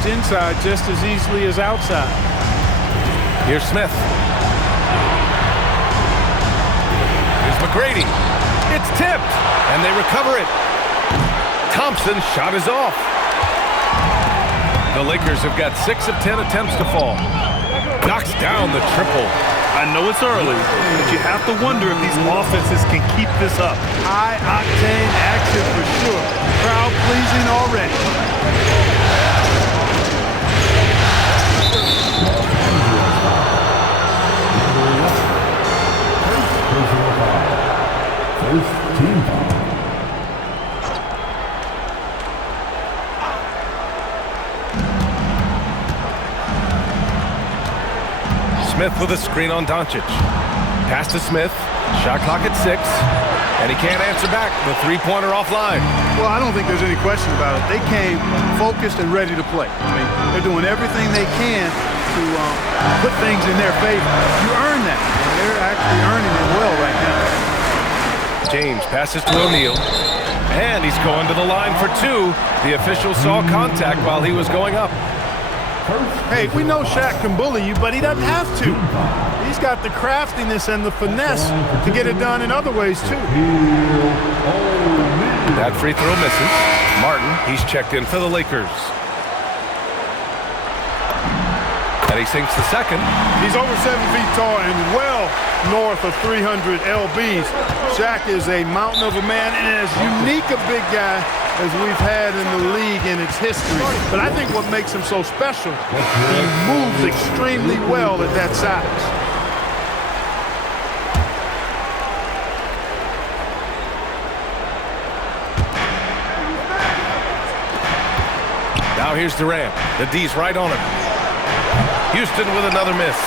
boards inside just as easily as outside. Here's Smith. Here's McGrady. It's tipped, and they recover it. Thompson's shot is off. The Lakers have got 6 of 10 attempts to fall. Knocks down the triple. I know it's early, but you have to wonder if these offenses can keep this up. High-octane action for sure. Crowd-pleasing already. First team foul. Smith with a screen on Doncic. Pass to Smith. Shot clock at 6. And he can't answer back. The three-pointer offline. Well, I don't think there's any question about it. They came focused and ready to play. I mean, they're doing everything they can to put things in their favor. You earn that. And they're actually earning it well right now. James passes to O'Neal. And he's going to the line for 2. The official saw contact while he was going up. Hey, we know Shaq can bully you, but he doesn't have to. He's got the craftiness and the finesse to get it done in other ways, too. That free throw misses. Martin, he's checked in for the Lakers. And he sinks the second. He's over 7 feet tall and well north of 300 lbs. Shaq is a mountain of a man and as unique a big guy as we've had in the league in its history. But I think what makes him so special, he moves extremely well at that size. Now here's Durant. The D's right on him. Houston with another miss.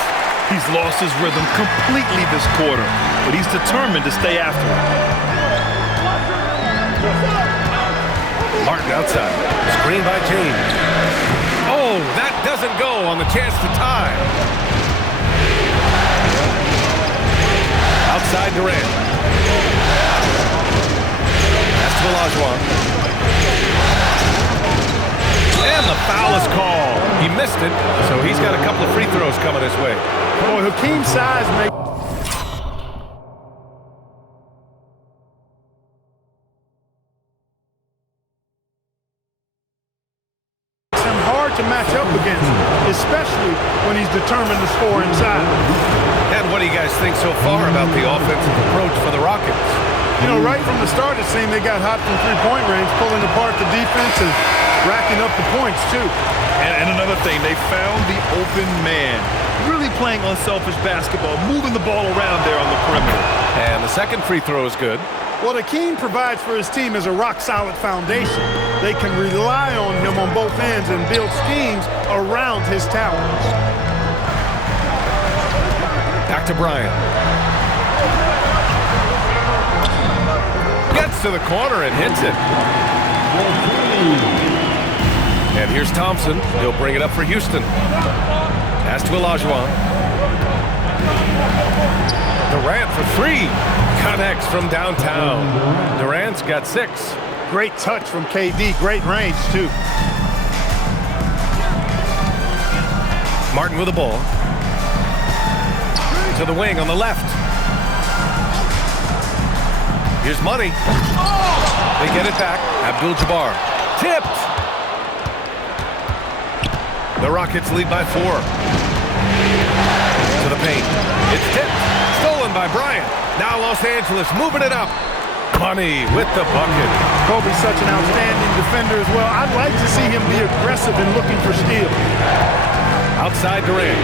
He's lost his rhythm completely this quarter, but he's determined to stay after it. Martin outside. Screen by James. Oh, that doesn't go on the chance to tie. Outside Durant. That's to Olajuwon. And the foul is called. He missed it, so he's got a couple of free throws coming his way. Boy, Hakeem's size makes him hard to match up against, especially when he's determined to score inside. And what do you guys think so far about the offensive approach for the Rockets? You know, right from the start, it seemed they got hot from three-point range, pulling apart the defense and racking up the points, too. And another thing, they found the open man. Really playing unselfish basketball, moving the ball around there on the perimeter. And the second free throw is good. What Hakeem provides for his team is a rock-solid foundation. They can rely on him on both ends and build schemes around his talents. Back to Bryant. Gets to the corner and hits it. And here's Thompson. He'll bring it up for Houston. Pass to Olajuwon. Durant for 3. Connects from downtown. Durant's got 6. Great touch from KD. Great range, too. Martin with the ball. To the wing on the left. Here's Money. They get it back. Abdul-Jabbar. Tipped. The Rockets lead by 4. To the paint. It's tipped. Stolen by Bryant. Now Los Angeles moving it up. Money with the bucket. Kobe's such an outstanding defender as well. I'd like to see him be aggressive and looking for steals. Outside Durant.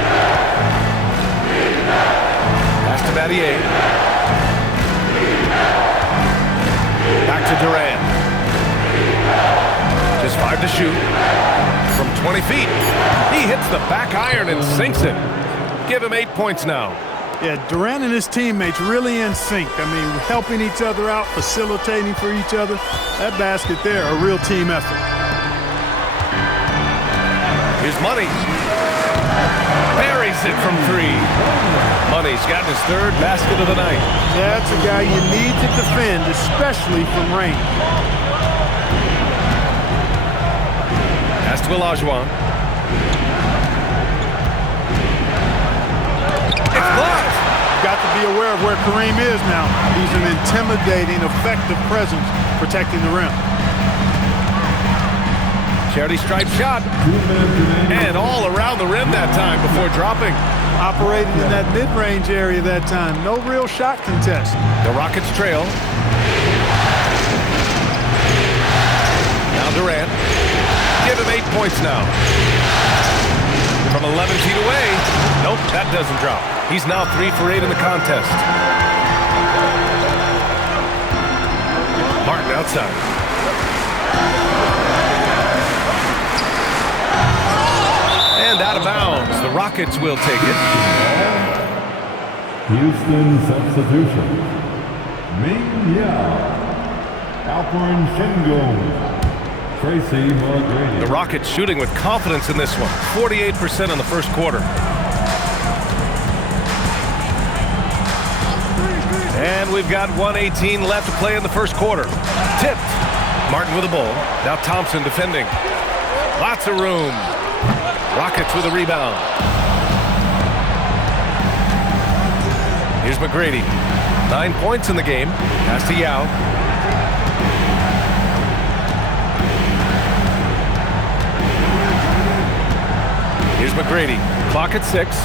Pass to Battier. Back to Durant. Just 5 to shoot. From 20 feet. He hits the back iron and sinks it. Give him 8 points now. Yeah, Durant and his teammates really in sync. I mean, helping each other out, facilitating for each other. That basket there, a real team effort. Here's Money. Buries it from 3. Money's gotten his 3rd basket of the night. That's a guy you need to defend, especially from range. Pass to Olajuwon. to be aware of where Kareem is now. He's an intimidating, effective presence protecting the rim. Charity stripe shot. And all around the rim that time before dropping. Operating in that mid-range area that time. No real shot contest. The Rockets trail. Now Durant. Give him 8 points now. From 11 feet away. Nope, that doesn't drop. He's now 3 for 8 in the contest. Martin outside. And out of bounds. The Rockets will take it. Houston substitution. Ming Yao. Alperen Sengun. Tracy McGrady. The Rockets shooting with confidence in this one. 48% in the first quarter. And we've got 1:18 left to play in the first quarter. Tipped. Martin with the ball. Now Thompson defending. Lots of room. Rockets with a rebound. Here's McGrady. 9 points in the game. Pass to Yao. Here's McGrady. Clock at 6.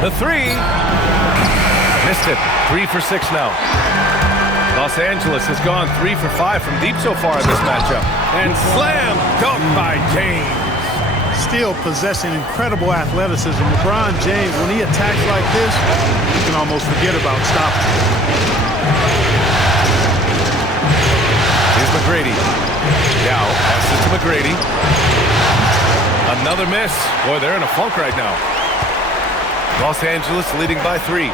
The 3. Missed it. 3 for 6 now. Los Angeles has gone 3 for 5 from deep so far in this matchup. And slam dunk by James. Still possessing incredible athleticism. LeBron James, when he attacks like this, you can almost forget about stopping. Here's McGrady. Yao passes to McGrady. Another miss. Boy, they're in a funk right now. Los Angeles leading by 3.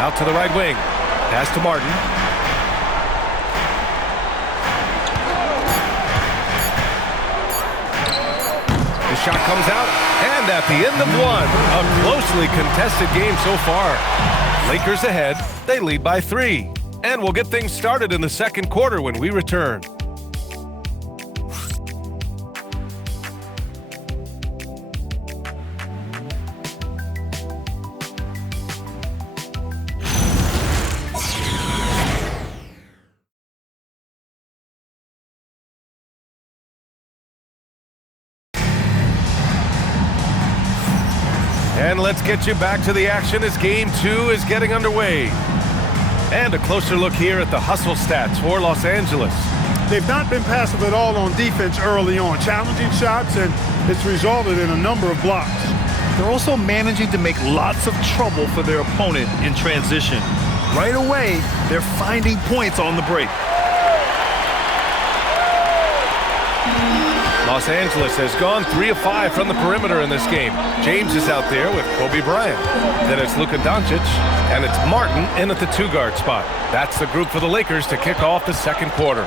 Out to the right wing. Pass to Martin. The shot comes out. And at the end of one, a closely contested game so far. Lakers ahead. They lead by 3. And we'll get things started in the second quarter when we return. And let's get you back to the action as Game 2 is getting underway. And a closer look here at the hustle stats for Los Angeles. They've not been passive at all on defense early on. Challenging shots, and it's resulted in a number of blocks. They're also managing to make lots of trouble for their opponent in transition. Right away, they're finding points on the break. Los Angeles has gone 3 of 5 from the perimeter in this game. James is out there with Kobe Bryant. Then it's Luka Doncic, and it's Martin in at the 2-guard spot. That's the group for the Lakers to kick off the second quarter.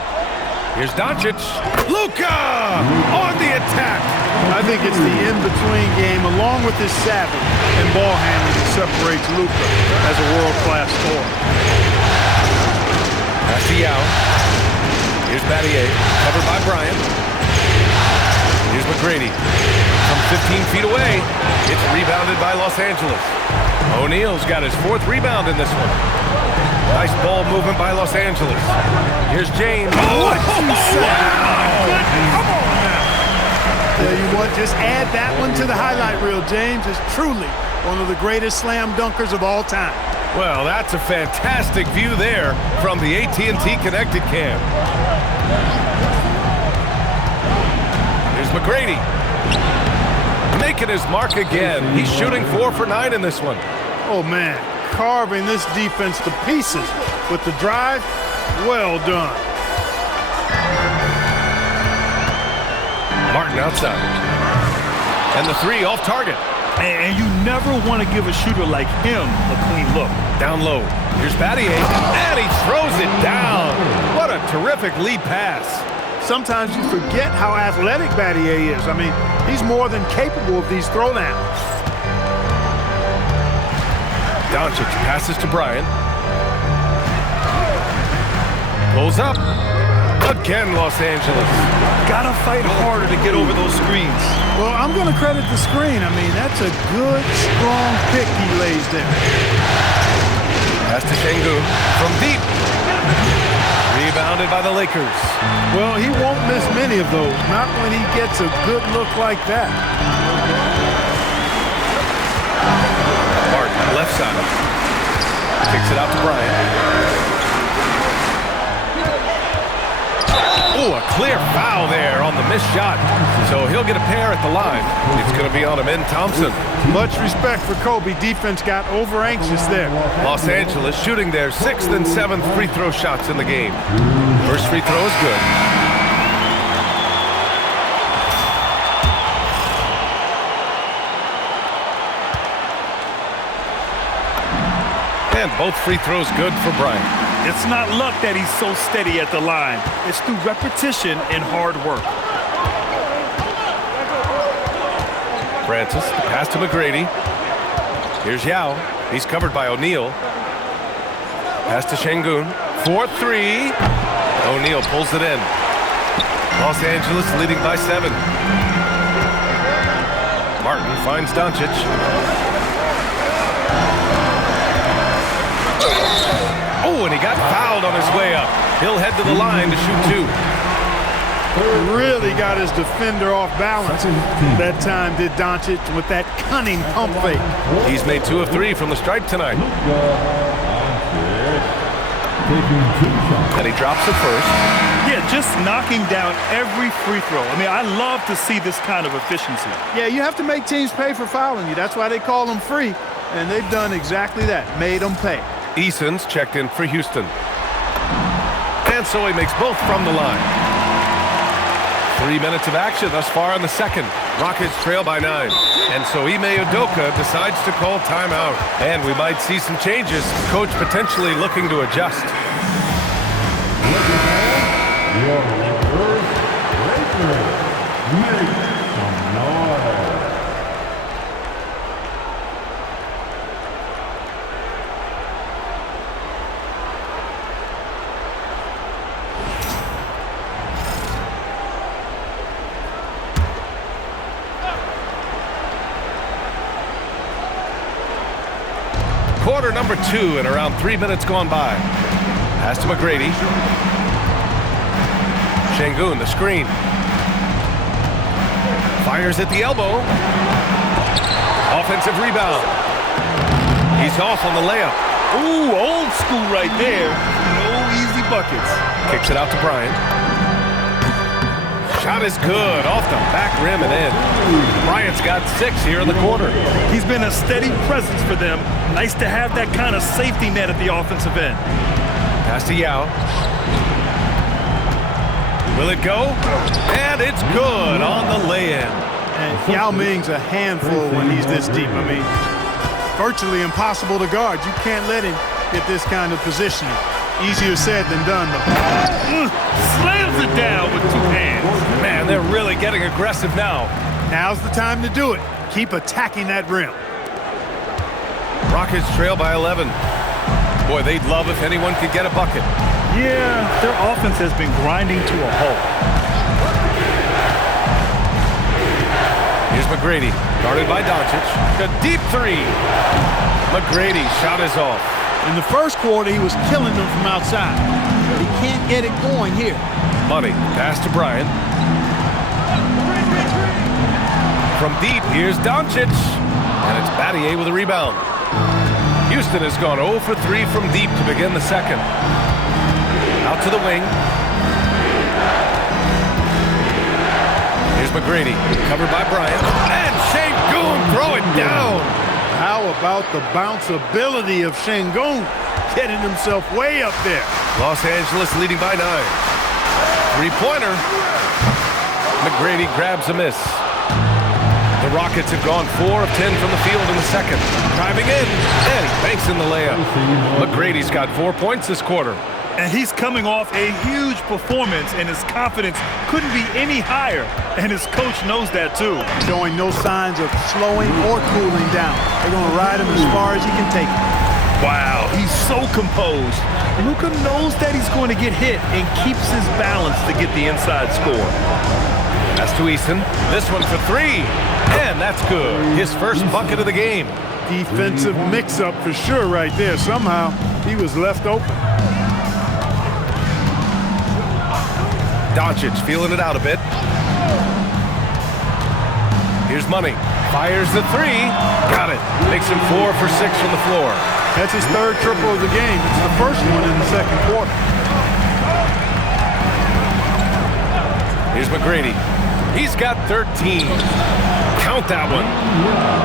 Here's Doncic. Luka on the attack. I think it's the in-between game, along with his savvy and ball handling, that separates Luka as a world-class scorer. Pass to Yao. Here's Battier, covered by Bryant. Here's McGrady. From 15 feet away, it's rebounded by Los Angeles. O'Neal's got his 4th rebound in this one. Nice ball movement by Los Angeles. Here's James. Oh, what you say? Wow. Come on now. Tell you what, just add that one to the highlight reel. James is truly one of the greatest slam dunkers of all time. Well, that's a fantastic view there from the AT&T Connected Cam. Here's McGrady. Making his mark again. He's shooting 4 for 9 in this one. Oh, man. Carving this defense to pieces with the drive. Well done. Martin outside. And the 3 off target. And you never want to give a shooter like him a clean look. Down low. Here's Battier. And he throws it down. What a terrific lead pass. Sometimes you forget how athletic Battier is. I mean, he's more than capable of these throwdowns. Doncic passes to Bryant. Pulls up. Again, Los Angeles. Gotta fight harder to get over those screens. Well, I'm going to credit the screen. I mean, that's a good, strong pick he lays there. Pass to Şengün from deep. Rebounded by the Lakers. Well, he won't miss many of those, not when he gets a good look like that. Martin, left side. Kicks it out to Bryant. Oh, a clear foul there on the missed shot. So he'll get a pair at the line. It's going to be on Amen Thompson. Much respect for Kobe. Defense got over-anxious there. Los Angeles shooting their 6th and 7th free throw shots in the game. First free throw is good. And both free throws good for Bryant. It's not luck that he's so steady at the line. It's through repetition and hard work. Francis, the pass to McGrady. Here's Yao. He's covered by O'Neal. Pass to Şengün. 4-3. O'Neal pulls it in. Los Angeles leading by 7. Martin finds Doncic. Oh, and he got fouled on his way up. He'll head to the line to shoot 2. Really got his defender off balance. That time did Doncic with that cunning pump fake. He's made 2 of 3 from the stripe tonight. And he drops it first. Yeah, just knocking down every free throw. I mean, I love to see this kind of efficiency. Yeah, you have to make teams pay for fouling you. That's why they call them free. And they've done exactly that, made them pay. Eason's checked in for Houston. And so he makes both from the line. 3 minutes of action thus far in the second. Rockets trail by 9. And so Ime Udoka decides to call timeout. And we might see some changes. Coach potentially looking to adjust. Your first Lakers. Make some noise. Quarter number 2 and around 3 minutes gone by. Pass to McGrady. Şengün, the screen. Fires at the elbow. Offensive rebound. He's off on the layup. Ooh, old school right there. No easy buckets. Kicks it out to Bryant. Shot is good, off the back rim and in. Bryant's got 6 here in the quarter. He's been a steady presence for them. Nice to have that kind of safety net at the offensive end. Pass to Yao. Will it go? And it's good on the lay-in. And Yao Ming's a handful when he's this deep. I mean, virtually impossible to guard. You can't let him get this kind of positioning. Easier said than done, though. Slams it down with 2 hands. Man, they're really getting aggressive now. Now's the time to do it. Keep attacking that rim. Rockets trail by 11. Boy, they'd love if anyone could get a bucket. Yeah, their offense has been grinding to a halt. Here's McGrady, guarded by Doncic. A deep 3. McGrady, shot is off. In the first quarter, he was killing them from outside. But he can't get it going here. Money, pass to Bryant. From deep, here's Doncic. And it's Battier with a rebound. Houston has gone 0 for 3 from deep to begin the second. Out to the wing. Here's McGrady, covered by Bryant. And Şengün, throw it down. How about the bounce ability of Şengün, getting himself way up there. Los Angeles leading by 9. 3-pointer. McGrady grabs a miss. The Rockets have gone 4 of 10 from the field in the second. Driving in, and he banks in the layup. McGrady's got 4 points this quarter. And he's coming off a huge performance, and his confidence couldn't be any higher. And his coach knows that, too. Showing no signs of slowing or cooling down. They're going to ride him as far as he can take it. Wow, he's so composed. Luka knows that he's going to get hit and keeps his balance balance to get the inside score. That's to Easton. This one for three. And that's good. His first bucket of the game. Defensive mix-up for sure right there. Somehow he was left open. Doncic feeling it out a bit. Here's Money. Fires the three. Got it. Makes him 4 for 6 from the floor. That's his third triple of the game. It's the first one in the second quarter. Here's McGrady. He's got 13. Count that one.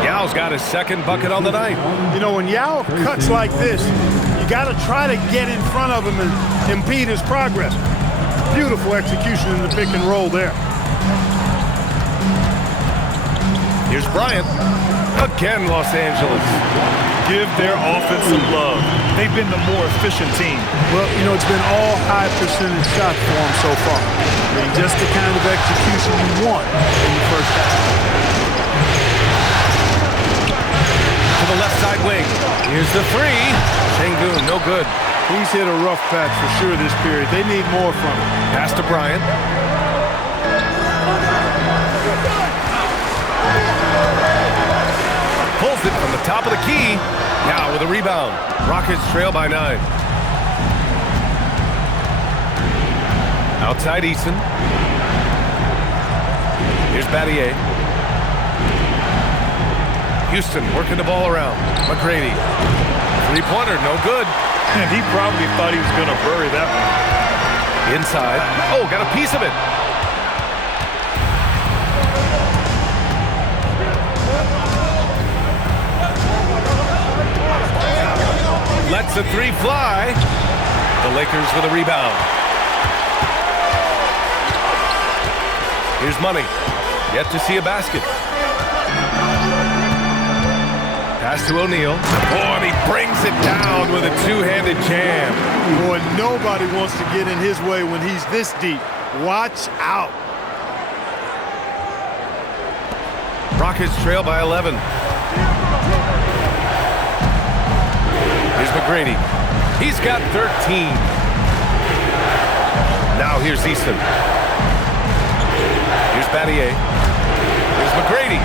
Yao's got his second bucket on the night. You know, when Yao cuts like this, you got to try to get in front of him and impede his progress. Beautiful execution in the pick and roll there. Here's Bryant. Again, Los Angeles. Give their offense some love. They've been the more efficient team. Well, you know, it's been all high percentage shots for him so far. I mean, just the kind of execution you want in the first half. To the left side wing. Here's the three. Sengun, no good. He's hit a rough patch for sure this period. They need more from him. Pass to Bryant. Pulls it from the top of the key. Now with a rebound. Rockets trail by 9. Outside Easton. Here's Battier. Houston working the ball around. McGrady. Three-pointer, no good. And he probably thought he was going to bury that one. Inside. Oh, got a piece of it. Lets the three fly. The Lakers with a rebound. Here's Money. Yet to see a basket. Pass to O'Neal. Oh, and he brings it down with a two-handed jam. Boy, nobody wants to get in his way when he's this deep. Watch out. Rockets trail by 11. Here's McGrady. He's got 13. Now here's Easton. Here's Battier. Here's McGrady.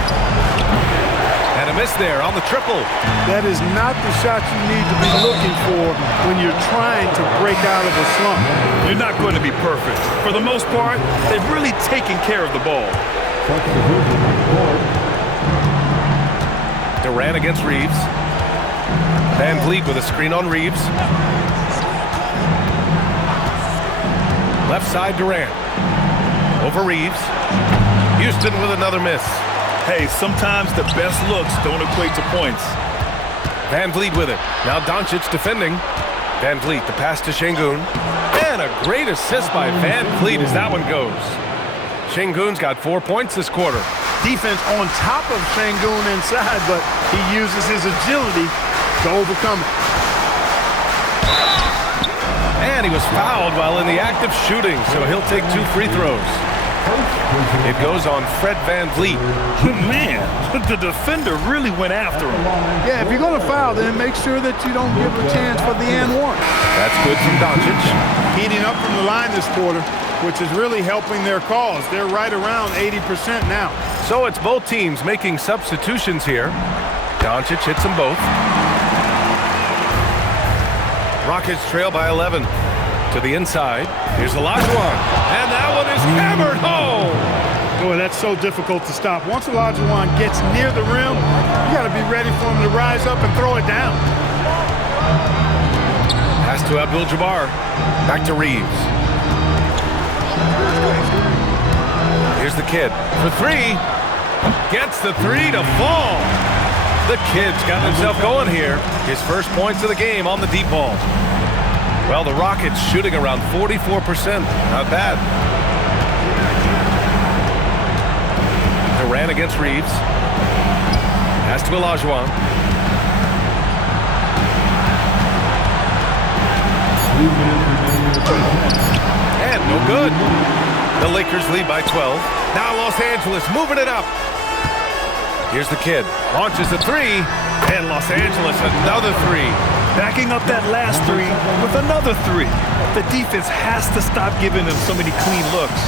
And a miss there on the triple. That is not the shot you need to be looking for when you're trying to break out of a slump. You're not going to be perfect. For the most part, they've really taken care of the ball. Durant against Reeves. Van Vliet with a screen on Reeves. Left side Durant. Over Reeves. Houston with another miss. Hey, sometimes the best looks don't equate to points. Van Vliet with it. Now Doncic defending. Van Vliet, the pass to Sengun. And a great assist by Van Vliet as that one goes. Sengun's got 4 points this quarter. Defense on top of Sengun inside, but he uses his agility to overcome it. And he was fouled while in the act of shooting, so he'll take 2 free throws. It goes on Fred Van Vliet. Man, the defender really went after him. Yeah, if you're going to foul, then make sure that you don't give a chance for the and one. That's good from Doncic. Heating up from the line this quarter, which is really helping their cause. They're right around 80% now. So it's both teams making substitutions here. Doncic hits them both. Rockets trail by 11. To the inside. Here's Olajuwon. And that one is hammered home. Boy, that's so difficult to stop. Once Olajuwon gets near the rim, you got to be ready for him to rise up and throw it down. Pass to Abdul-Jabbar. Back to Reeves. Here's the kid for three. Gets the three to fall. The kid's got himself going here. His first points of the game on the deep ball. Well, the Rockets shooting around 44%. Not bad. Durant against Reeves. Pass to Olajuwon. And no good. The Lakers lead by 12. Now Los Angeles moving it up. Here's the kid. Launches a three. And Los Angeles another three. Backing up that last three with another three. The defense has to stop giving them so many clean looks.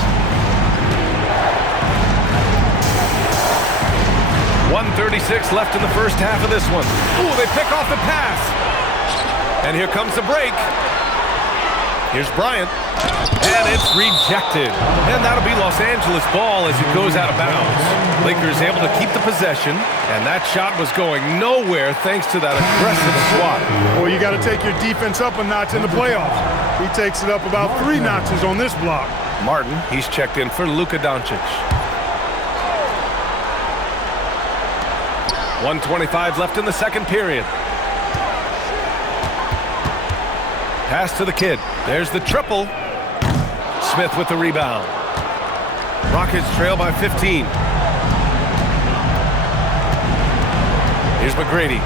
1:36 left in the first half of this one. Ooh, they pick off the pass. And here comes the break. Here's Bryant. And it's rejected. And that'll be Los Angeles ball as it goes out of bounds. Lakers able to keep the possession. And that shot was going nowhere thanks to that aggressive swat. Well, you got to take your defense up a notch in the playoffs. He takes it up about 3 notches on this block. Martin, he's checked in for Luka Doncic. 1:25 left in the second period. Pass to the kid. There's the triple. Smith with the rebound. Rockets trail by 15. Here's McGrady.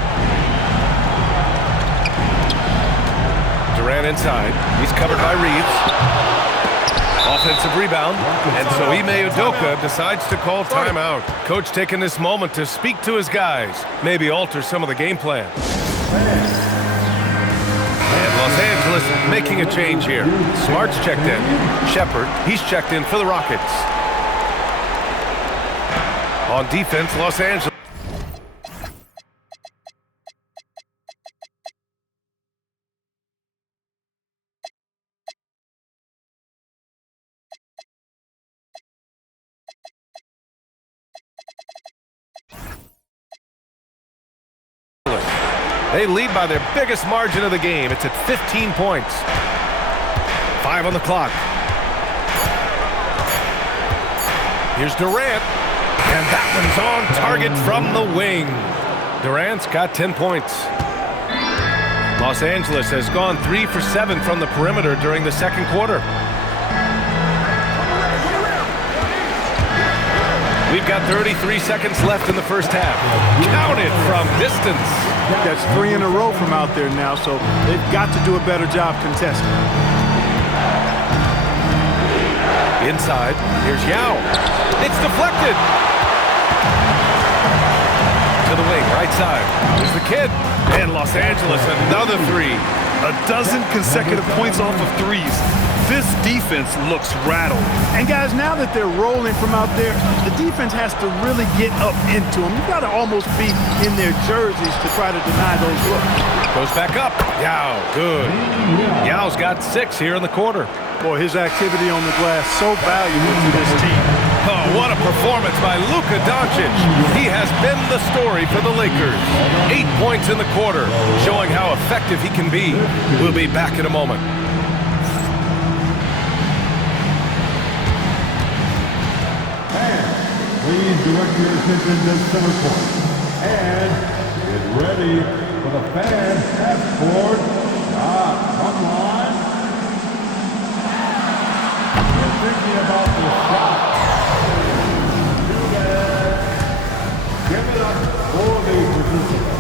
Durant inside. He's covered by Reeves. Offensive rebound. And so Ime Udoka decides to call timeout. Coach taking this moment to speak to his guys. Maybe alter some of the game plan. And Los Angeles making a change here. Smart's checked in. Shepard, he's checked in for the Rockets. On defense, Los Angeles. They lead by their biggest margin of the game. It's at 15 points. 5 on the clock. Here's Durant. And that one's on target from the wing. Durant's got 10 points. Los Angeles has gone 3 for 7 from the perimeter during the second quarter. We've got 33 seconds left in the first half. Counted from distance. That's 3 in a row from out there now, so they've got to do a better job contesting. Inside, here's Yao. It's deflected. To the wing, right side. Here's the kid. And Los Angeles, another 3. A dozen consecutive points off of threes. This defense looks rattled. And guys, now that they're rolling from out there, the defense has to really get up into them. You've got to almost be in their jerseys to try to deny those looks. Goes back up. Yao, good. Yao's got 6 here in the quarter. Boy, his activity on the glass so valuable to this team. Oh, what a performance by Luka Doncic. He has been the story for the Lakers. 8 points in the quarter, showing how effective he can be. We'll be back in a moment. Please direct your attention to center court. And get ready for the fan half-court shot. Come on. You're thinking about the shot. Do that. Give it up for the participants.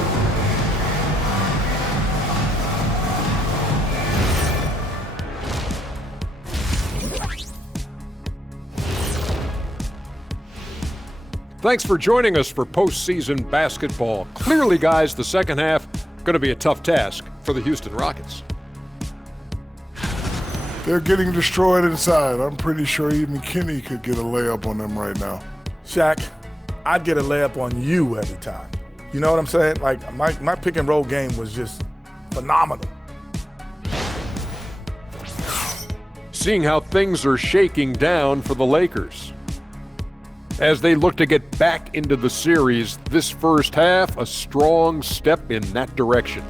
Thanks for joining us for postseason basketball. Clearly, guys, the second half going to be a tough task for the Houston Rockets. They're getting destroyed inside. I'm pretty sure even Kenny could get a layup on them right now. Shaq, I'd get a layup on you every time. You know what I'm saying? Like, my pick and roll game was just phenomenal. Seeing how things are shaking down for the Lakers. As they look to get back into the series, this first half, a strong step in that direction.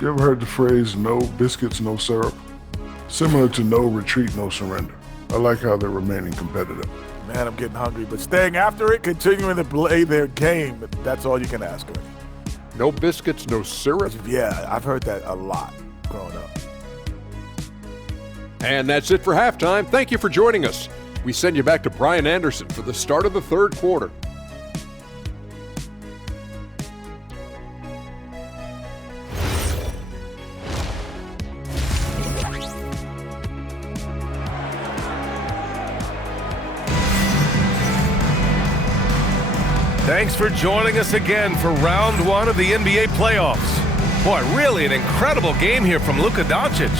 You ever heard the phrase, no biscuits, no syrup? Similar to no retreat, no surrender. I like how they're remaining competitive. Man, I'm getting hungry, but staying after it, continuing to play their game, that's all you can ask of me. No biscuits, no syrup? Yeah, I've heard that a lot growing up. And that's it for halftime. Thank you for joining us. We send you back to Brian Anderson for the start of the third quarter. Thanks for joining us again for round 1 of the NBA playoffs. Boy, really an incredible game here from Luka Doncic.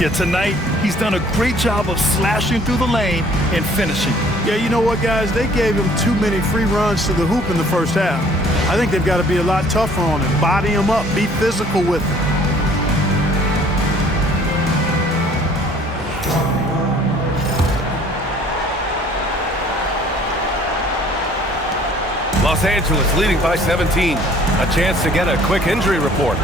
Yeah, tonight he's done a great job of slashing through the lane and finishing. Yeah, you know what, guys? They gave him too many free runs to the hoop in the first half. I think they've got to be a lot tougher on him, body him up, be physical with him. Los Angeles leading by 17. A chance to get a quick injury report.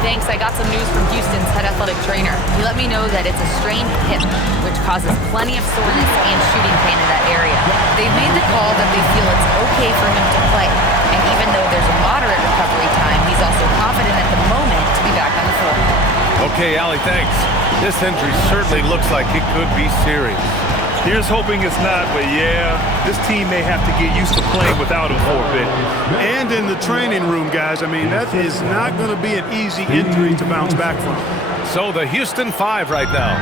Thanks. I got some news from Houston's head athletic trainer. He let me know that it's a strained hip, which causes plenty of soreness and shooting pain in that area. They've made the call that they feel it's okay for him to play. And even though there's a moderate recovery time, he's also confident at the moment to be back on the floor. Okay, Allie, thanks. This injury certainly looks like it could be serious. Here's hoping it's not, but yeah, this team may have to get used to playing without him for a bit. And in the training room, guys, I mean, that is not going to be an easy injury to bounce back from. So the Houston Five right now.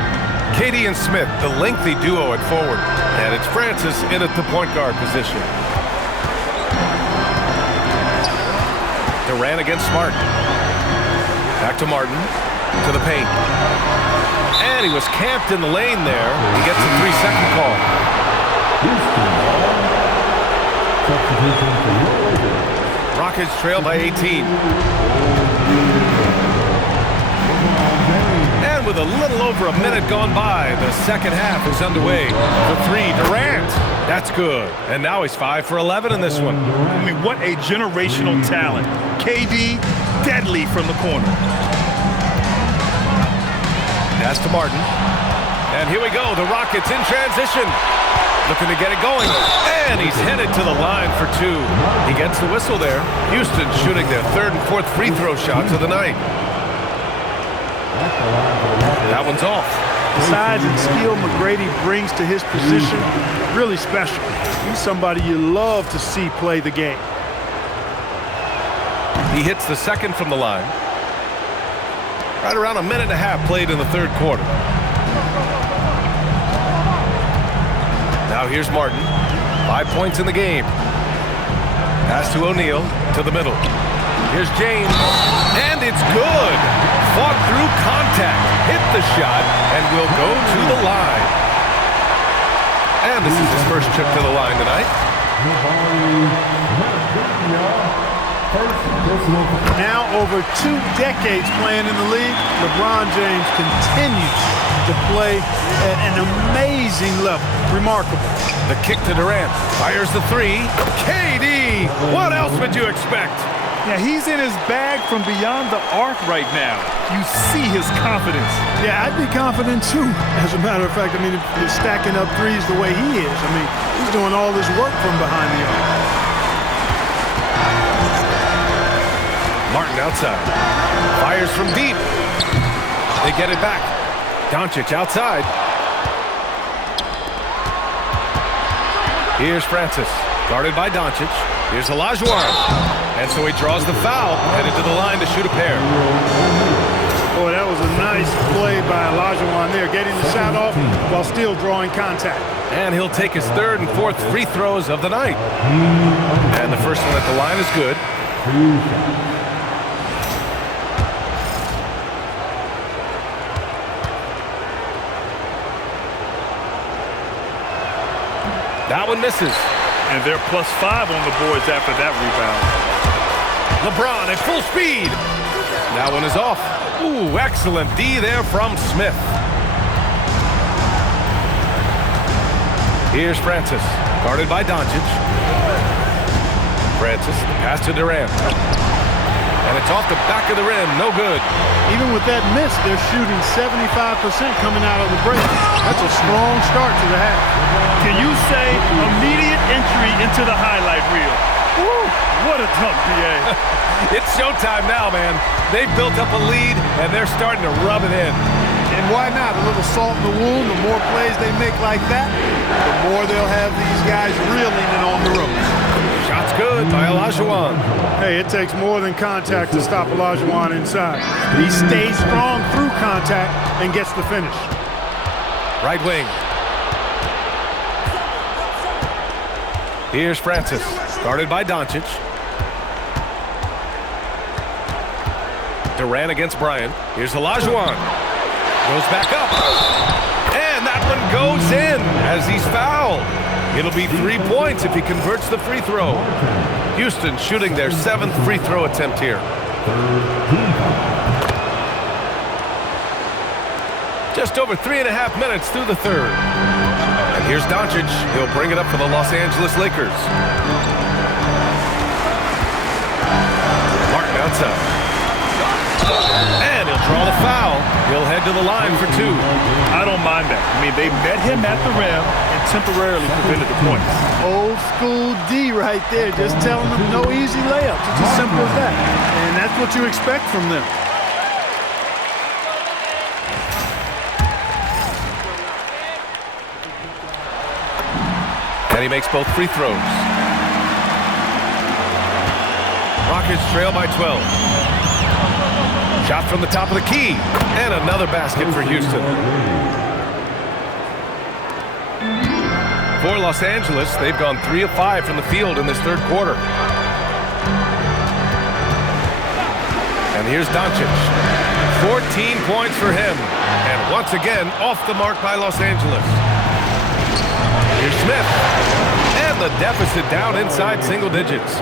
KD and Smith, the lengthy duo at forward. And it's Francis in at the point guard position. Durant against Smart. Back to Martin. To the paint. And he was camped in the lane there. He gets a 3-second call. Rockets trail by 18. And with a little over a minute gone by, the second half is underway. The three, Durant. That's good. And now he's 5 for 11 in this one. I mean, what a generational talent. KD, deadly from the corner. Pass to Martin. And here we go. The Rockets in transition. Looking to get it going. And he's headed to the line for two. He gets the whistle there. Houston shooting their third and fourth free throw shots of the night. That one's off. The size and skill McGrady brings to his position, really special. He's somebody you love to see play the game. He hits the second from the line. Right around a minute and a half played in the third quarter. Now here's Martin. 5 points in the game. Pass to O'Neal, to the middle. Here's James, and it's good. Fought through contact, hit the shot, and will go to the line. And this is his first trip to the line tonight. Now over 2 decades playing in the league, LeBron James continues to play at an amazing level. Remarkable. The kick to Durant. Fires the three. KD! What else would you expect? Yeah, he's in his bag from beyond the arc right now. You see his confidence. Yeah, I'd be confident too. As a matter of fact, I mean, if you're stacking up threes the way he is, I mean, he's doing all this work from behind the arc. Martin outside. Fires from deep. They get it back. Doncic outside. Here's Francis. Guarded by Doncic. Here's Olajuwon. And so he draws the foul. Headed to the line to shoot a pair. Boy, that was a nice play by Olajuwon there, getting the shot off while still drawing contact. And he'll take his third and fourth free throws of the night. And the first one at the line is good. That one misses. And they're +5 on the boards after that rebound. LeBron at full speed. That one is off. Ooh, excellent D there from Smith. Here's Francis, guarded by Doncic. Francis, pass to Durant. And it's off the back of the rim, no good. Even with that miss, they're shooting 75% coming out of the break. That's a strong start to the half. Can you say immediate entry into the highlight reel? Woo, what a dunk, B.A. It's showtime now, man. They've built up a lead, and they're starting to rub it in. And why not? A little salt in the wound. The more plays they make like that, the more they'll have these guys reeling and on the ropes. Shot's good by Olajuwon. Hey, it takes more than contact to stop Olajuwon inside. He stays strong through contact and gets the finish. Right wing. Here's Francis, guarded by Doncic. Durant against Bryant. Here's Olajuwon. Goes back up. And that one goes in as he's fouled. It'll be 3 points if he converts the free throw. Houston shooting their 7th free throw attempt here. Just over 3.5 minutes through the third. And here's Doncic. He'll bring it up for the Los Angeles Lakers. Martin outside. And he'll draw the foul. He'll head to the line for 2. I don't mind that. I mean, they met him at the rim and temporarily prevented the points. Old school D right there, just telling them no easy layups. It's as simple as that. And that's what you expect from them. And he makes both free throws. Rockets trail by 12. Shot from the top of the key. And another basket for Houston. For Los Angeles, they've gone 3 of 5 from the field in this third quarter. And here's Doncic. 14 points for him. And once again, off the mark by Los Angeles. Here's Smith. And the deficit down inside single digits.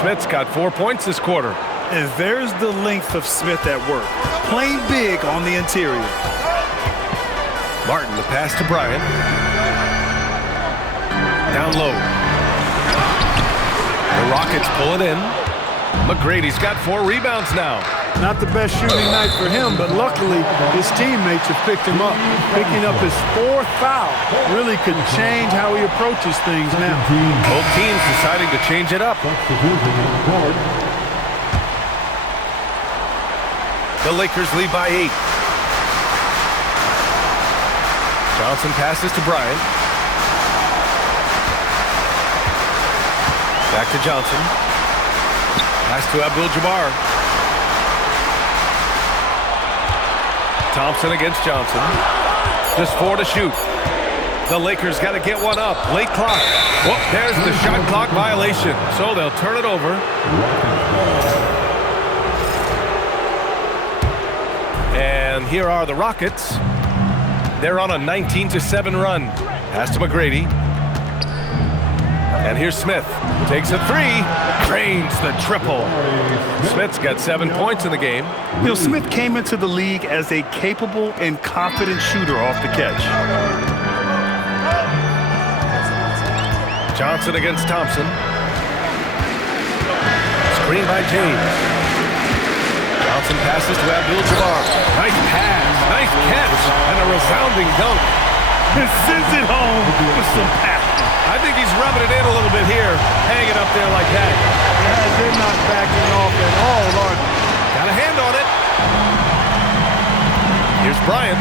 Smith's got 4 points this quarter. And there's the length of Smith at work. Playing big on the interior. Martin, the pass to Bryant. Down low. The Rockets pull it in. McGrady's got 4 rebounds now. Not the best shooting night for him, but luckily his teammates have picked him up. Picking up his 4th foul really could change how he approaches things now. Both teams deciding to change it up. The Lakers lead by 8. Johnson passes to Bryant. Back to Johnson. Pass to Abdul-Jabbar. Thompson against Johnson. Just 4 to shoot. The Lakers got to get one up. Late clock. Well, there's the shot clock violation. So they'll turn it over. And here are the Rockets. They're on a 19-7 run. Pass to McGrady. And here's Smith. Takes a 3. Drains the triple. Smith's got 7 points in the game. You know, Smith came into the league as a capable and confident shooter off the catch. Johnson against Thompson. Screen by James. Johnson passes to Abdul-Jabbar. Nice pass, nice catch, and a resounding dunk. And sends it home with some passion. I think he's rubbing it in a little bit here, hanging up there like that. Yeah, they're not backing off at all, are they? Got a hand on it. Here's Bryant.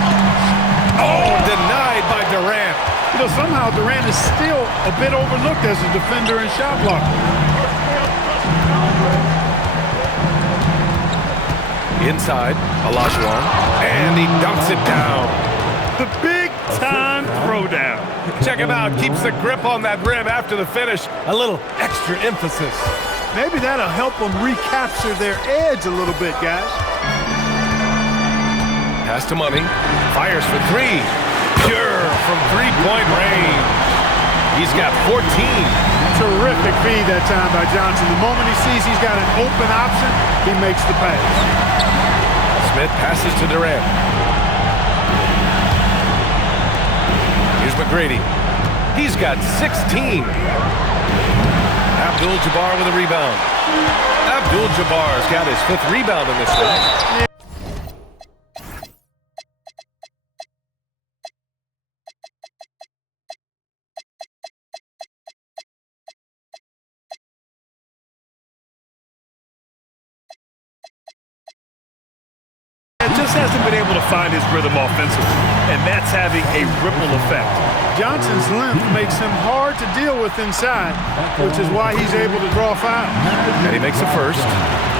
Oh, denied by Durant. You know, somehow Durant is still a bit overlooked as a defender and shot blocker. Inside, Olajuwon, and he dunks it down. The big-time throwdown. Check him out. Keeps the grip on that rim after the finish. A little extra emphasis. Maybe that'll help them recapture their edge a little bit, guys. Pass to Money. Fires for 3. Pure from 3-point range. He's got 14. Terrific feed that time by Johnson. The moment he sees he's got an open option, he makes the pass. Smith passes to Durant. Here's McGrady. He's got 16. Abdul-Jabbar with a rebound. Abdul-Jabbar's got his 5th rebound in this one. Just hasn't been able to find his rhythm offensively, and that's having a ripple effect. Johnson's length makes him hard to deal with inside, which is why he's able to draw fouls. And he makes the first.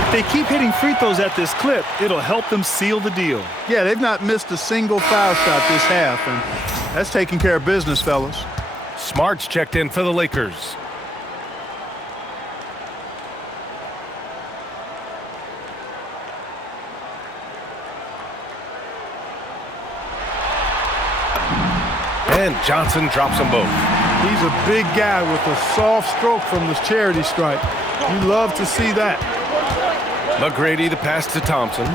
If they keep hitting free throws at this clip, it'll help them seal the deal. Yeah, they've not missed a single foul shot this half, and that's taking care of business, fellas. Smart's checked in for the Lakers. and Johnson drops them both. He's a big guy with a soft stroke from this charity stripe. You love to see that. McGrady, the pass to Thompson.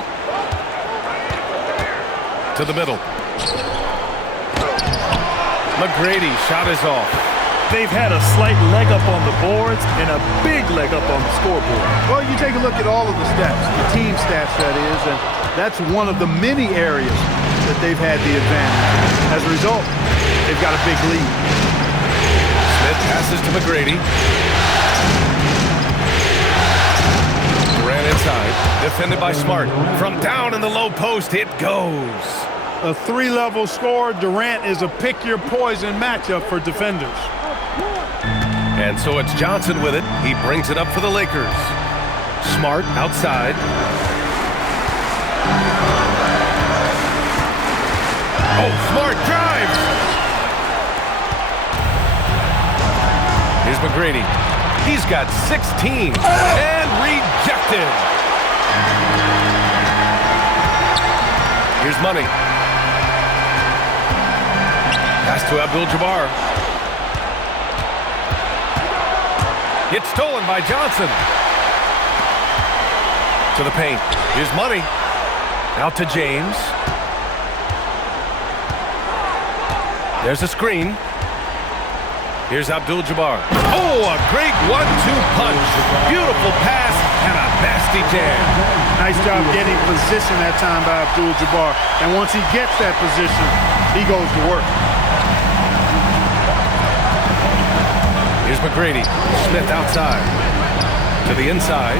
To the middle. McGrady, shot is off. They've had a slight leg up on the boards and a big leg up on the scoreboard. Well, you take a look at all of the stats, the team stats that is, and that's one of the many areas that they've had the advantage. As a result, they've got a big lead. Smith passes to McGrady. Durant inside, defended by Smart. From down in the low post, it goes. A three-level score. Durant is a pick-your-poison matchup for defenders. And so it's Johnson with it. He brings it up for the Lakers. Smart outside. Oh, Smart drives. Here's McGrady. He's got 16 and rejected. Here's Money. Pass to Abdul-Jabbar. It's stolen by Johnson. To the paint. Here's Money. Out to James. There's a screen. Here's Abdul-Jabbar. Oh, a great 1-2 punch. Beautiful pass and a nasty jam. Nice job getting position that time by Abdul-Jabbar. And once he gets that position, he goes to work. Here's McGrady. Smith outside. To the inside.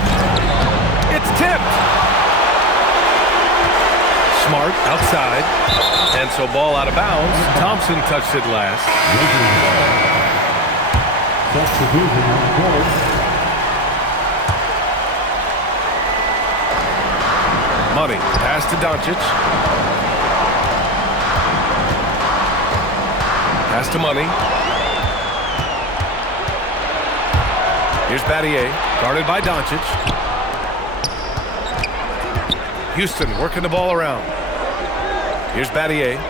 It's tipped. Smart outside. And so ball out of bounds. Thompson touched it last. Substitution on court. Money. Pass to Doncic. Pass to Money. Here's Battier, guarded by Doncic. Houston working the ball around. Here's Battier.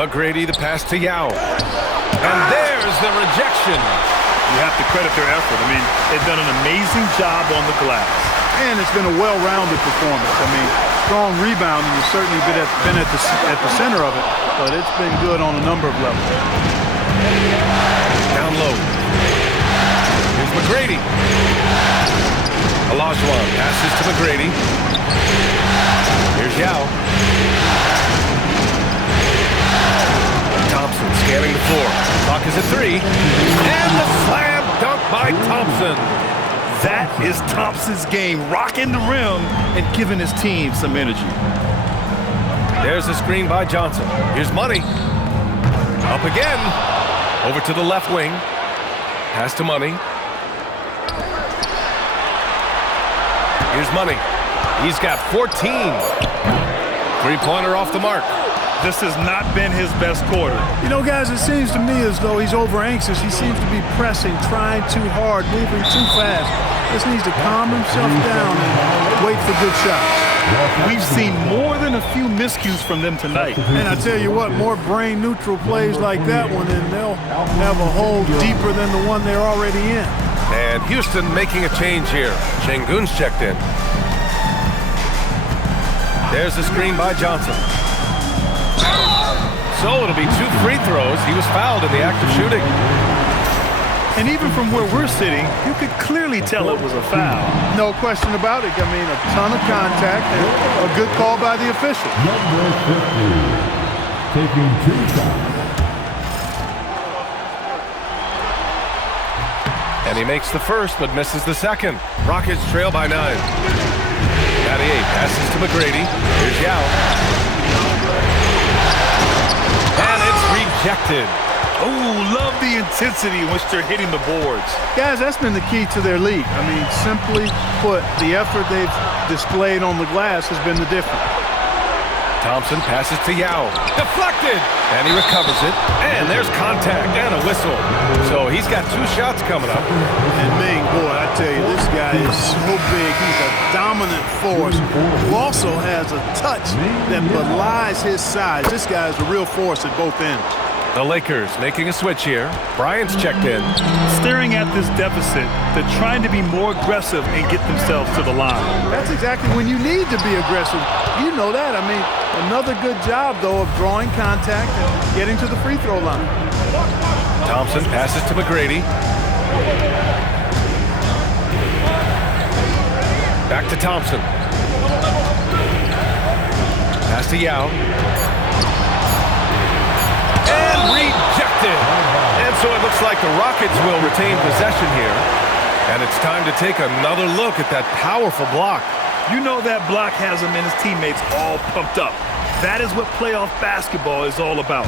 McGrady, the pass to Yao. And there's the rejection. You have to credit their effort. I mean, they've done an amazing job on the glass. And it's been a well-rounded performance. I mean, strong rebounding has certainly been at the center of it, but it's been good on a number of levels. Down low. Here's McGrady. Olajuwon passes to McGrady. Here's Yao. Thompson scanning the floor. Clock is at 3. And the slam dunk by Thompson. That is Thompson's game, rocking the rim and giving his team some energy. There's a screen by Johnson. Here's Money. Up again. Over to the left wing. Pass to Money. Here's Money. He's got 14. Three-pointer off the mark. This has not been his best quarter. You know, guys, it seems to me as though he's over-anxious. He seems to be pressing, trying too hard, moving too fast. Just needs to calm himself down and wait for good shots. We've seen more than a few miscues from them tonight. And I tell you what, more brain-neutral plays like that one, and they'll have a hole deeper than the one they're already in. And Houston making a change here. Şengün's checked in. There's the screen by Johnson. So it'll be 2 free throws. He was fouled in the act of shooting. And even from where we're sitting, you could clearly tell it was a foul. No question about it. I mean, a ton of contact and a good call by the official. Number 50, taking 2 shots. And he makes the first, but misses the second. Rockets trail by 9. Battier passes to McGrady. Here's Yao. And it's rejected. Oh, love the intensity in which they're hitting the boards. Guys, that's been the key to their lead. I mean, simply put, the effort they've displayed on the glass has been the difference. Thompson passes to Yao. Deflected! And he recovers it. And there's contact and a whistle. So he's got 2 shots coming up. And Ming, boy, I tell you, this guy is so big. He's a dominant force who also has a touch that belies his size. This guy is a real force at both ends. The Lakers making a switch here. Bryant's checked in. Staring at this deficit, they're trying to be more aggressive and get themselves to the line. That's exactly when you need to be aggressive. You know that. I mean, another good job, though, of drawing contact and getting to the free throw line. Thompson passes to McGrady. Back to Thompson. Pass to Yao. And rejected. And so it looks like the Rockets will retain possession here. And it's time to take another look at that powerful block. You know that block has him and his teammates all pumped up. That is what playoff basketball is all about.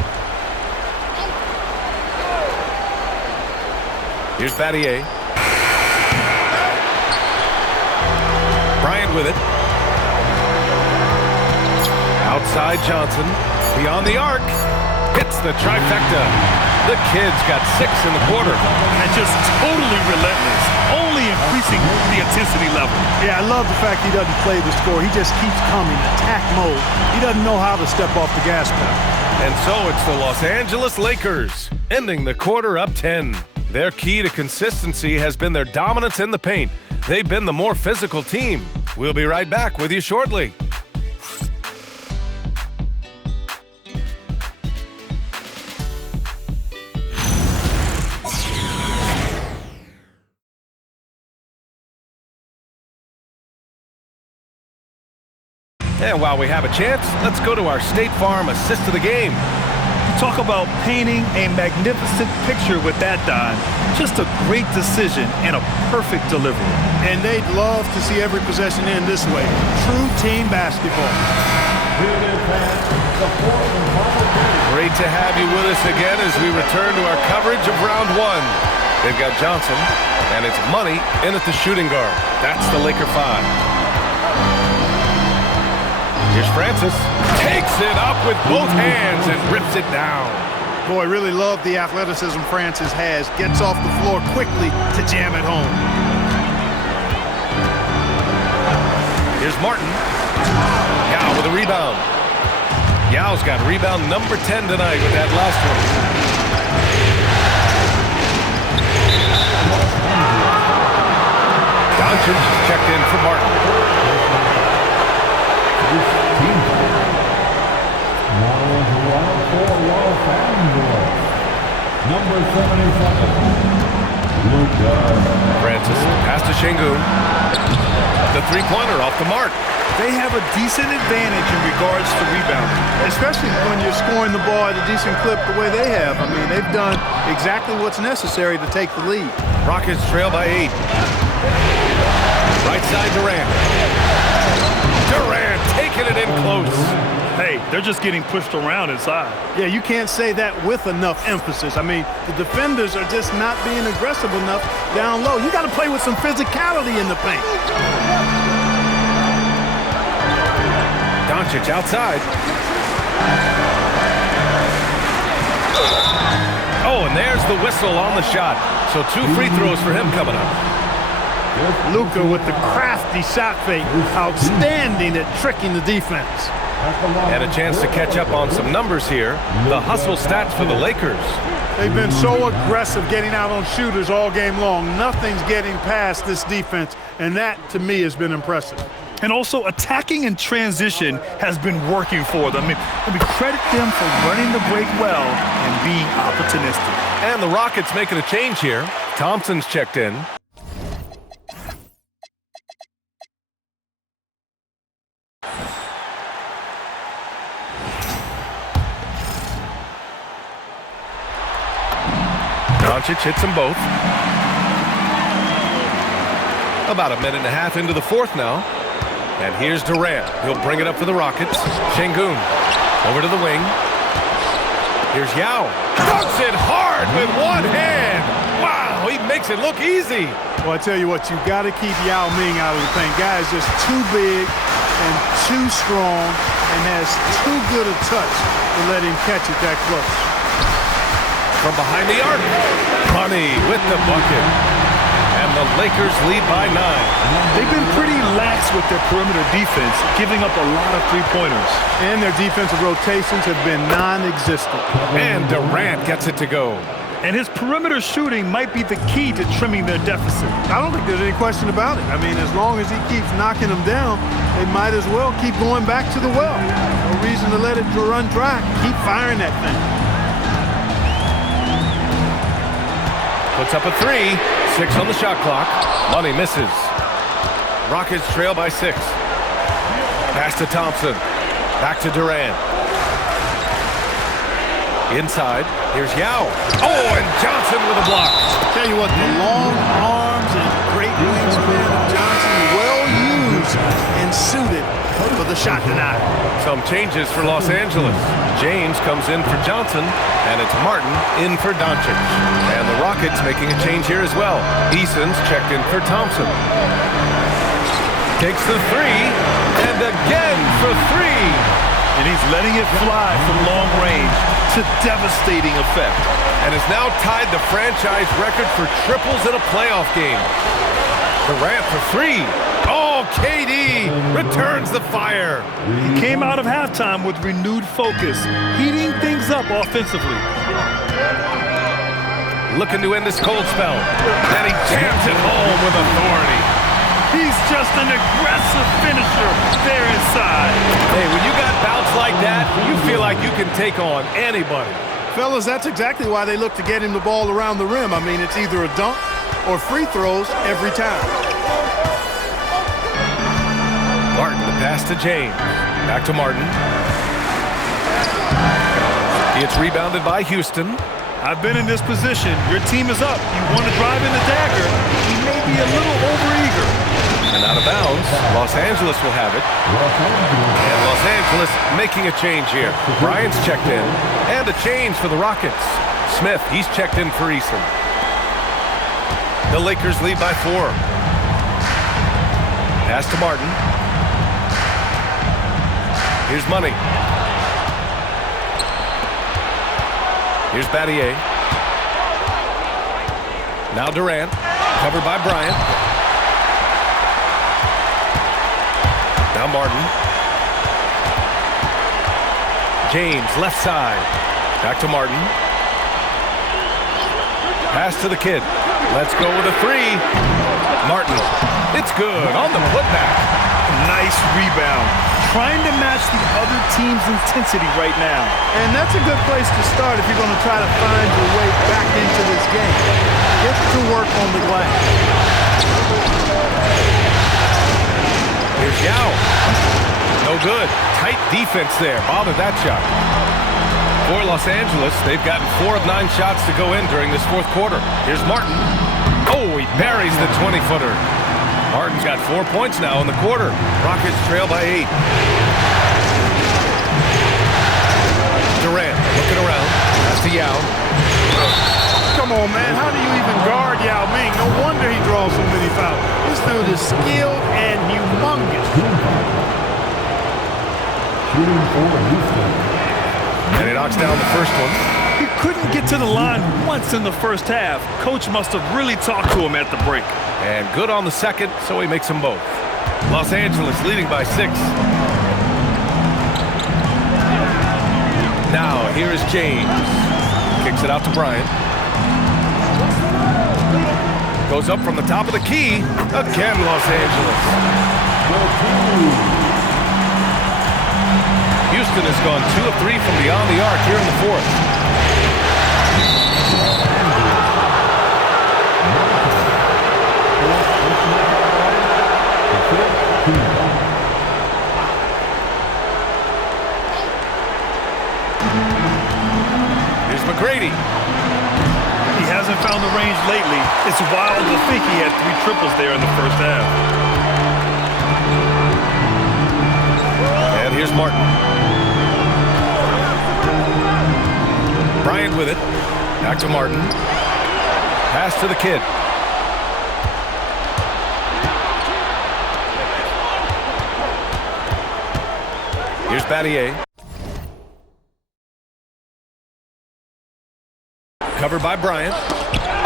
Here's Battier. Bryant with it. Outside Johnson. Beyond the arc. Hits the trifecta. The Kids got 6 in the quarter. And just totally relentless. Only increasing the intensity level. Yeah, I love the fact he doesn't play the score. He just keeps coming, attack mode. He doesn't know how to step off the gas pedal. And so it's the Los Angeles Lakers, ending the quarter up 10. Their key to consistency has been their dominance in the paint. They've been the more physical team. We'll be right back with you shortly. And while we have a chance, let's go to our State Farm assist of the game. Talk about painting a magnificent picture with that, Don. Just a great decision and a perfect delivery. And they'd love to see every possession end this way. True team basketball. Great to have you with us again as we return to our coverage of round 1. They've got Johnson, and it's Money in at the shooting guard. That's the Laker 5. Here's Francis. Takes it up with both hands and rips it down. Boy, really love the athleticism Francis has. Gets off the floor quickly to jam it home. Here's Martin. Yao with a rebound. Yao's got rebound number 10 tonight with that last one. Doncic checked in for Martin. Number 77, Luka. Francis pass to Şengün. The three-pointer off the mark. They have a decent advantage in regards to rebounding. Especially when you're scoring the ball at a decent clip the way they have. I mean, they've done exactly what's necessary to take the lead. Rockets trail by 8. Right side Durant. Durant taking it in close. Hey, they're just getting pushed around inside. Yeah, you can't say that with enough emphasis. I mean, the defenders are just not being aggressive enough down low. You got to play with some physicality in the paint. Doncic outside. Oh, and there's the whistle on the shot. So 2 free throws for him coming up. Luka with the crafty shot fake. Outstanding at tricking the defense. And a chance to catch up on some numbers here. The hustle stats for the Lakers. They've been so aggressive getting out on shooters all game long. Nothing's getting past this defense, and that, to me, has been impressive. And also, attacking in transition has been working for them. I mean, credit them for running the break well and being opportunistic. And the Rockets making a change here. Thompson's checked in. Doncic hits them both. About a minute and a half into the fourth now. And here's Durant. He'll bring it up for the Rockets. Şengün over to the wing. Here's Yao. Dunks it hard with one hand. Wow, he makes it look easy. Well, I tell you what, you've got to keep Yao Ming out of the paint. Guy is just too big, and too strong and has too good a touch to let him catch it that close. From behind the arc, Money with the bucket. And the Lakers lead by 9. They've been pretty lax with their perimeter defense, giving up a lot of three-pointers. And their defensive rotations have been non-existent. And Durant gets it to go. And his perimeter shooting might be the key to trimming their deficit. I don't think there's any question about it. I mean, as long as he keeps knocking them down, they might as well keep going back to the well. No reason to let it run dry. Keep firing that thing. Puts up a 3. 6 on the shot clock. Money misses. Rockets trail by 6. Pass to Thompson. Back to Durant. Inside. Here's Yao. Oh, and Johnson with a block. Tell you what, the long arms and great wingspan of Johnson, well used and suited for the shot tonight. Some changes for Los Angeles. James comes in for Johnson, and it's Martin in for Doncic. And the Rockets making a change here as well. Eason's checked in for Thompson. Takes the 3, and again for 3. And he's letting it fly from long range to devastating effect. And has now tied the franchise record for triples in a playoff game. Durant for 3. Oh, KD returns the fire. He came out of halftime with renewed focus, heating things up offensively. Looking to end this cold spell. And he jams it home with authority. He's just an aggressive finisher there inside. Hey, when you got bouts like that, you feel like you can take on anybody. Fellas, that's exactly why they look to get him the ball around the rim. I mean, it's either a dunk or free throws every time. Martin, the pass to James. Back to Martin. It's rebounded by Houston. I've been in this position. Your team is up. You want to drive in the dagger. He may be a little overeager. And out of bounds, Los Angeles will have it. And Los Angeles making a change here. Bryant's checked in. And a change for the Rockets. Smith, he's checked in for Eason. The Lakers lead by 4. Pass to Martin. Here's Money. Here's Battier. Now Durant, covered by Bryant. Now Martin. James, left side. Back to Martin. Pass to the kid. Let's go with a 3. Martin, it's good on the putback. Nice rebound. Trying to match the other team's intensity right now. And that's a good place to start if you're going to try to find your way back into this game. Get to work on the glass. Here's Yao. No good. Tight defense there. Bothered that shot. For Los Angeles, they've gotten 4 of 9 shots to go in during this 4th quarter. Here's Martin. Oh, he buries the 20-footer. Martin's got 4 points now in the quarter. Rockets trail by 8. Durant looking around. That's to Yao. Come on, man. How do you even guard Yao Ming? No wonder he draws so many fouls. This dude is skilled and humongous. Shooting for Houston. And he knocks down the first one. He couldn't get to the line once in the first half. Coach must have really talked to him at the break. And good on the second, so he makes them both. Los Angeles leading by 6. Now, here is James. Kicks it out to Bryant. Goes up from the top of the key. Again, Los Angeles. Houston has gone 2 of 3 from beyond the arc here in the 4th. Here's McGrady. He hasn't found the range lately. It's wild to think he had 3 triples there in the first half. And here's Martin. Bryant with it. Back to Martin. Pass to the kid. Here's Battier. Covered by Bryant.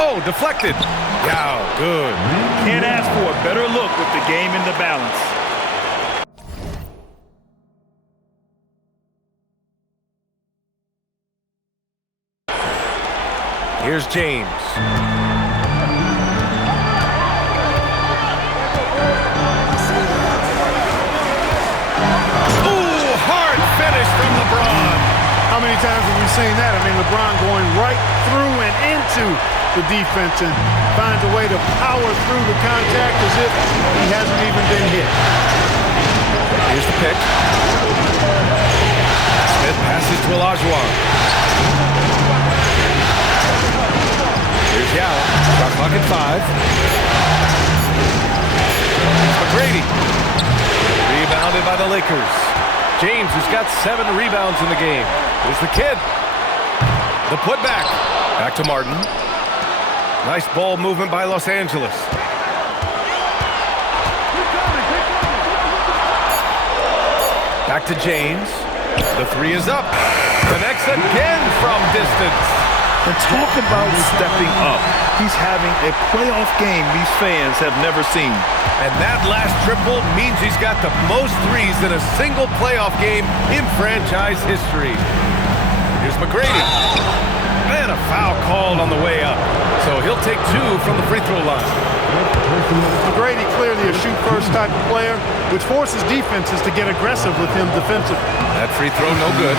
Oh, deflected. Wow, good. Can't ask for a better look with the game in the balance. Here's James. Ooh, hard finish from LeBron. How many times have we seen that? I mean, LeBron going right through and into the defense and finds a way to power through the contact as if he hasn't even been hit. Here's the pick. Smith passes to Olajuwon. Here's Yao. Shot clock at 5. McGrady. Rebounded by the Lakers. James, who's got 7 rebounds in the game. Here's the kid. The putback. Back to Martin. Nice ball movement by Los Angeles. Back to James. The 3 is up. Connects again from distance. And talk about stepping up. He's having a playoff game these fans have never seen. And that last triple means he's got the most threes in a single playoff game in franchise history. Here's McGrady. And a foul called on the way up. So he'll take 2 from the free throw line. McGrady clearly a shoot-first type of player, which forces defenses to get aggressive with him defensively. That free throw no good.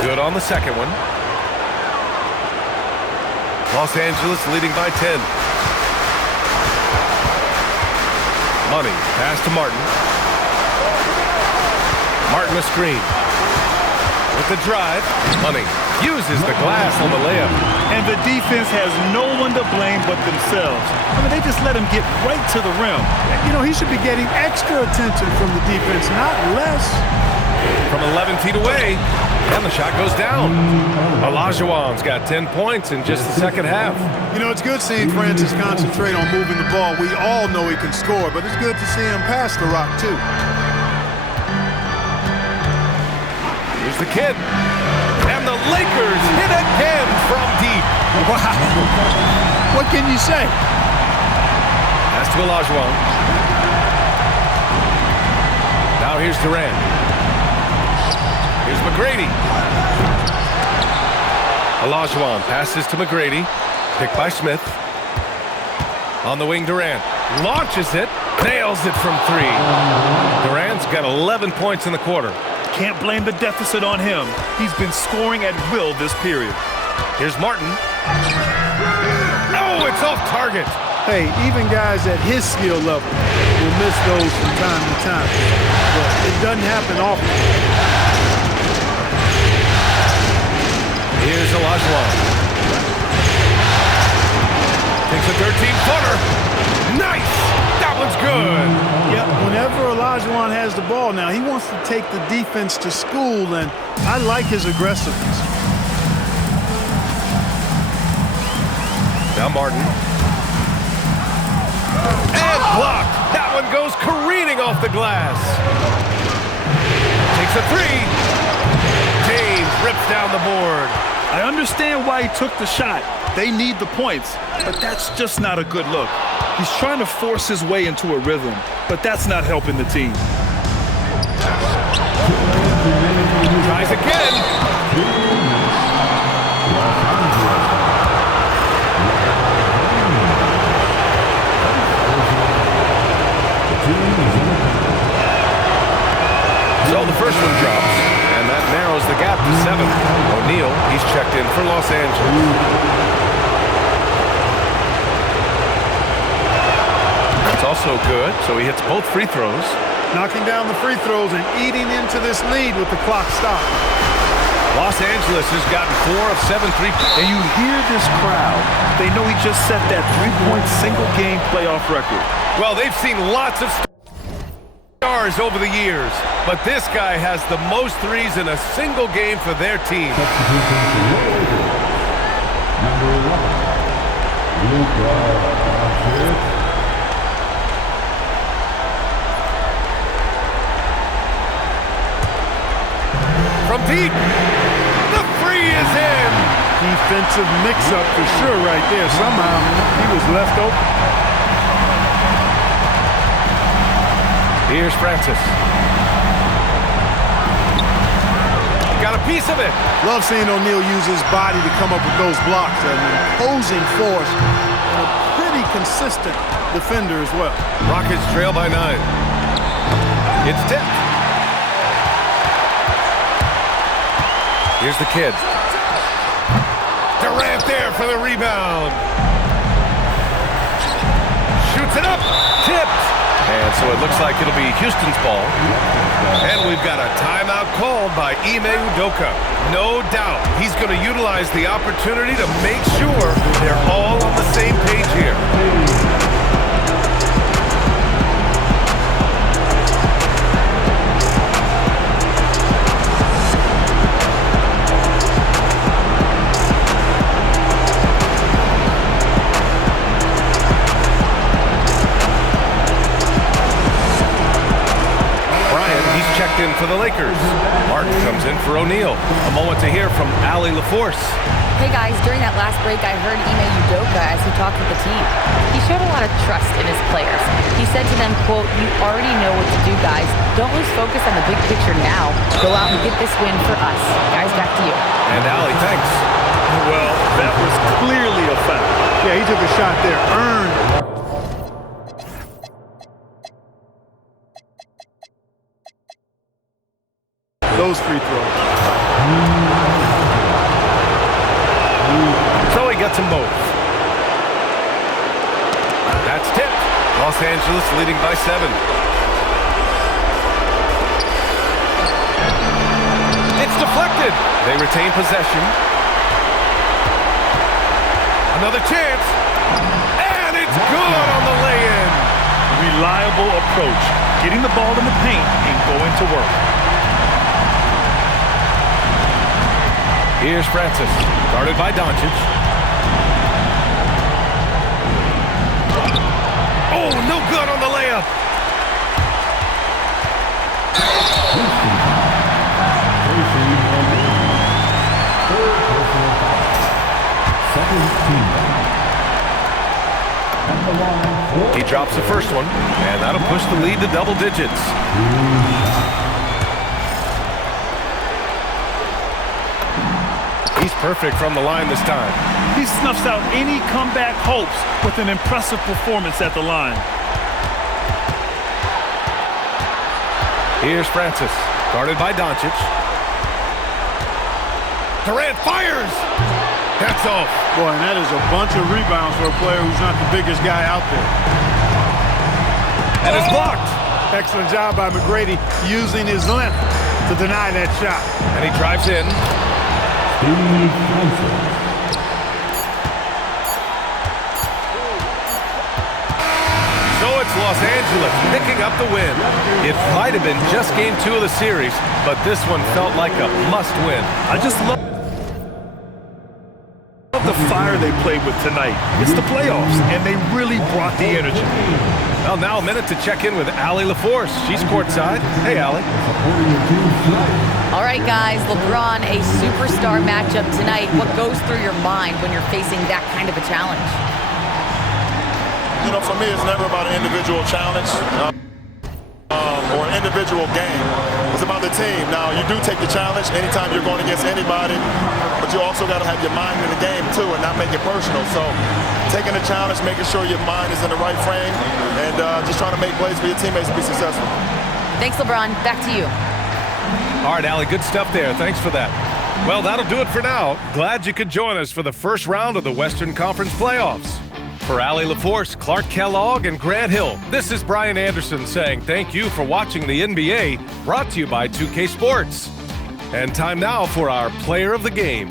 Good on the second one. Los Angeles leading by 10. Money, pass to Martin. Martin a screen. With the drive, Money uses the glass on the layup. And the defense has no one to blame but themselves. I mean, they just let him get right to the rim. You know, he should be getting extra attention from the defense, not less. From 11 feet away, and the shot goes down. Olajuwon's got 10 points in just the second half. You know, it's good seeing Francis concentrate on moving the ball. We all know he can score, but it's good to see him pass the rock, too. Here's the kid. And the Lakers hit again from deep. Wow. What can you say? Pass to Olajuwon. Now here's Durant. Here's McGrady. Olajuwon passes to McGrady. Picked by Smith. On the wing, Durant. Launches it. Nails it from 3. Durant's got 11 points in the quarter. Can't blame the deficit on him. He's been scoring at will this period. Here's Martin. Oh, it's off target. Hey, even guys at his skill level will miss those from time to time. But it doesn't happen often. Here's Olajuwon. Takes a 13-footer. Nice! That one's good. Yeah, whenever Olajuwon has the ball now, he wants to take the defense to school, and I like his aggressiveness. Now Martin. And blocked. That one goes careening off the glass. Takes a 3. James rips down the board. I understand why he took the shot. They need the points, but that's just not a good look. He's trying to force his way into a rhythm, but that's not helping the team. Tries again. So the first one drops, and that narrows the gap to 7. O'Neal, he's checked in for Los Angeles. That's also good, so he hits both free throws. Knocking down the free throws and eating into this lead with the clock stopped. Los Angeles has gotten 4 of 7 3-pointers. And you hear this crowd. They know he just set that 3-point single-game playoff record. Well, they've seen lots of stars over the years, but this guy has the most threes in a single game for their team. Number 11, Luka. From deep, the three is in. Defensive mix-up for sure right there. Somehow he was left open. Here's Francis. Got a piece of it. Love seeing O'Neal use his body to come up with those blocks. An imposing force and a pretty consistent defender as well. Rockets trail by 9. It's tipped. Here's the kid. Durant there for the rebound. Shoots it up. Tipped. And so it looks like it'll be Houston's ball. And we've got a timeout called by Ime Udoka. No doubt he's going to utilize the opportunity to make sure they're all on the same page here. In for the Lakers. Martin comes in for O'Neal. A moment to hear from Allie LaForce. Hey guys, during that last break, I heard Ime Udoka as he talked with the team. He showed a lot of trust in his players. He said to them, quote, "You already know what to do, guys. Don't lose focus on the big picture now. Go out and get this win for us." Guys, back to you. And Allie, thanks. Well, that was clearly a foul. Yeah, he took a shot there. Earned. Those free throws. So he gets them both. That's tipped. Los Angeles leading by 7. It's deflected. They retain possession. Another chance. And it's good on the lay-in. Reliable approach. Getting the ball in the paint and going to work. Here's Francis, guarded by Doncic. Oh, no good on the layup. He drops the first one, and that'll push the lead to double digits. He's perfect from the line this time. He snuffs out any comeback hopes with an impressive performance at the line. Here's Francis, guarded by Doncic. Durant fires! That's off. Boy, and that is a bunch of rebounds for a player who's not the biggest guy out there. And it's blocked. Excellent job by McGrady using his length to deny that shot. And he drives in. So it's Los Angeles picking up the win. It might have been just game 2 of the series, but this one felt like a must-win. I just love the fire they played with tonight. It's the playoffs, and they really brought the energy. Well, now a minute to check in with Allie LaForce. She's courtside. Hey, Allie. All right, guys, LeBron, a superstar matchup tonight. What goes through your mind when you're facing that kind of a challenge? You know, for me, it's never about an individual challenge or an individual game. It's about the team. Now, you do take the challenge anytime you're going against anybody, but you also got to have your mind in the game, too, and not make it personal. So taking the challenge, making sure your mind is in the right frame, and just trying to make plays for your teammates to be successful. Thanks, LeBron. Back to you. All right, Allie, good stuff there. Thanks for that. Well, that'll do it for now. Glad you could join us for the first round of the Western Conference playoffs. For Allie LaForce, Clark Kellogg, and Grant Hill, this is Brian Anderson saying thank you for watching the NBA, brought to you by 2K Sports. And time now for our Player of the Game.